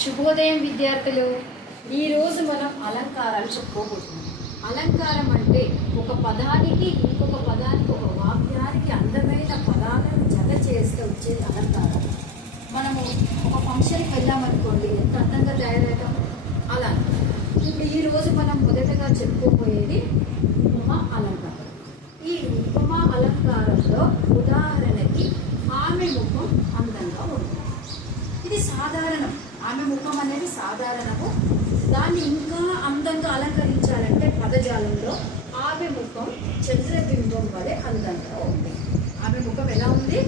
శుభోదయం విద్యార్థులు. ఈరోజు మనం అలంకారాలు చెప్పుకోబోతున్నాం. అలంకారం అంటే ఒక పదానికి ఇంకొక పదానికి ఒక వాక్యానికి అందమైన పదాలను జత చేస్తే వచ్చేది అలంకారం. మనము ఒక ఫంక్షన్కి వెళ్ళామనుకోండి, ఎంత అందంగా తయారవుతాం. అలా ఇప్పుడు ఈరోజు మనం మొదటగా చెప్పుకోబోయేది ఉపమా అలంకారం. ఈ ఉపమా అలంకారంలో ఉదాహరణకి ఆమె ముఖం అందంగా ఉంటుంది. ఇది సాధారణం. ఆమె ముఖం అనేది సాధారణము. దాన్ని ఇంకా అందంగా అలంకరించాలంటే పదజాలంలో ఆమె ముఖం చంద్రబింబం వలె అందంగా ఉంది. ఆమె ముఖం ఎలా ఉంది?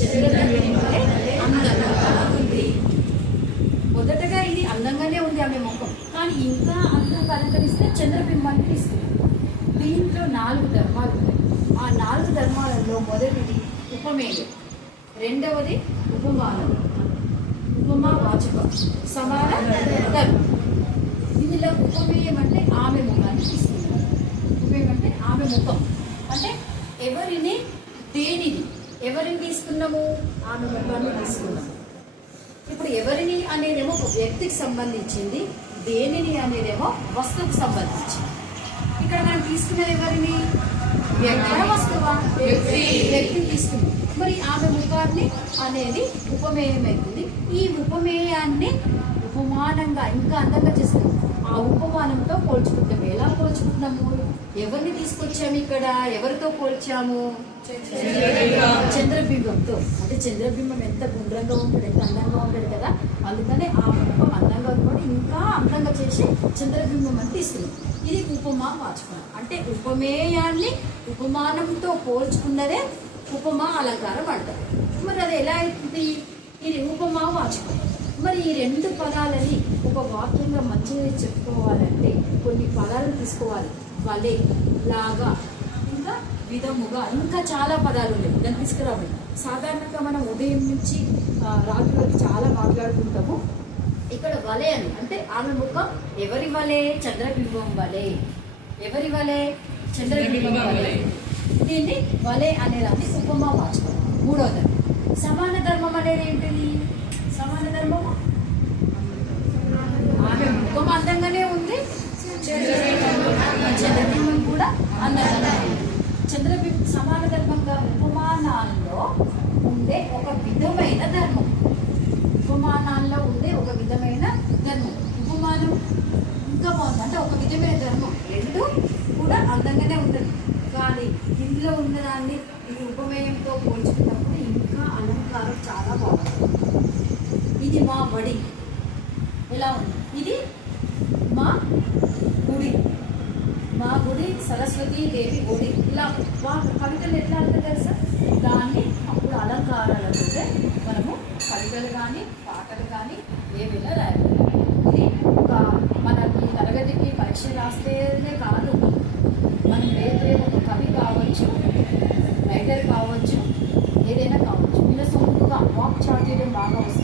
చంద్రబింబం వలె అందంగా ఉంది. మొదటగా ఇది అందంగానే ఉంది ఆమె ముఖం, కానీ ఇంకా అందంగా అలంకరిస్తే చంద్రబింబాన్ని తీసుకున్నాం. దీంట్లో 4 ధర్మాలు ఉన్నాయి. ఆ 4 ధర్మాలలో మొదటిది ఉపమేయం, రెండవది ఉపమానం, ఉపమా వాచకం, సమాన ధర్మం. ఇందులో ఉపమేయం అంటే ఆమె ముఖాన్ని తీసుకున్నాం. ఉపమేయం అంటే ఆమె ముఖం అంటే ఎవరిని తీసుకున్నాము? ఆమె ముఖాన్ని తీసుకున్నాము. ఇప్పుడు ఎవరిని అనేదేమో ఒక వ్యక్తికి సంబంధించింది, దేనిని అనేదేమో వస్తువుకు సంబంధించింది. ఇక్కడ మనం తీసుకున్నది ఎవరిని? వస్తువా? వ్యక్తిని తీసుకున్నాం. మరి ఆమె ముఖాన్ని అనేది ఉపమేయం అవుతుంది. ఈ ఉపమేయాన్ని ఉపమానంగా ఇంకా అందంగా చేస్తాం. ఆ ఉపమానంతో పోల్చుకుంటాము. ఎలా పోల్చుకుంటున్నాము? ఎవరిని తీసుకొచ్చాము? ఇక్కడ ఎవరితో పోల్చాము? చంద్రబింబంతో. అంటే చంద్రబింబం ఎంత గుండ్రంగా ఉంటాడు, ఎంత అందంగా ఉంటాడు కదా, అందుకనే ఆ ముఖం అందంగా కూడా ఇంకా అందంగా చేసి చంద్రబింబం అని తీసుకున్నాం. ఇది ఉపమా వాచకం. అంటే ఉపమేయాన్ని ఉపమానంతో పోల్చుకున్నదే ఉపమా అలంకారం అంటారు. మరి అది ఎలా అవుతుంది? ఇది ఉపమా వాచకం. మరి ఈ 2 పదాలని ఒక వాక్యంగా మంచిగా చెప్పుకోవాలంటే కొన్ని పదాలను తీసుకోవాలి. వలే, లాగా, ఇంకా విధముగా, ఇంకా చాలా పదాలు ఉన్నాయి. దాన్ని తీసుకురావాలి. సాధారణంగా మనం ఉదయం నుంచి రాత్రి వరకు చాలా మాట్లాడుకుంటాము. ఇక్కడ వలే అని అంటే ఆమె ముఖం ఎవరి వలే? చంద్రబింబం వలే. ఎవరి వలే? చంద్రబింబం వలే. దీన్ని వలే అనేదాన్ని ఉపమా వాచకం. 3వ ధర్మం సమాన ధర్మం అనేది ఏంటిది? సమాన ధర్మము ఆమె ముఖం అందంగానే ఉంది, చంద్రబింబం కూడా అందంగానే ఉంది. సమాన ధర్మంగా ఉపమానాల్లో ఉండే ఒక విధమైన ధర్మం. ఉపమానాల్లో ఉండే ఒక విధమైన ధర్మం. ఉపమానం ఇంకా బాగుంది అంటే ఒక విధమైన ధర్మం. 2 కూడా అందంగానే ఉంటుంది. కానీ ఇందులో ఉన్నదాన్ని ఇది ఉపమేయంతో పోల్చుకున్నప్పుడు ఇంకా అలంకారం చాలా బాగుంటుంది. ఇది మా బడి ఎలా ఉంది? ఇది మా గుడి. మా గుడి సరస్వతీ దేవి గుడి. ఇలా కవితలు ఎట్లా అంటే తెలుసా? దాన్ని అప్పుడు అలంకారాలతో మనము కవితలు కానీ పాటలు కానీ ఏమైనా రాయాలి. ఇది ఒక మన ఈ తరగతికి పరీక్ష రాస్తేనే కాదు, మనం రేపు ఒక కవి కావచ్చు, రైటర్ కావచ్చు, ఏదైనా కావచ్చు. ఇలా సొంతగా వాక్ చాతుర్యం బాగా వస్తుంది.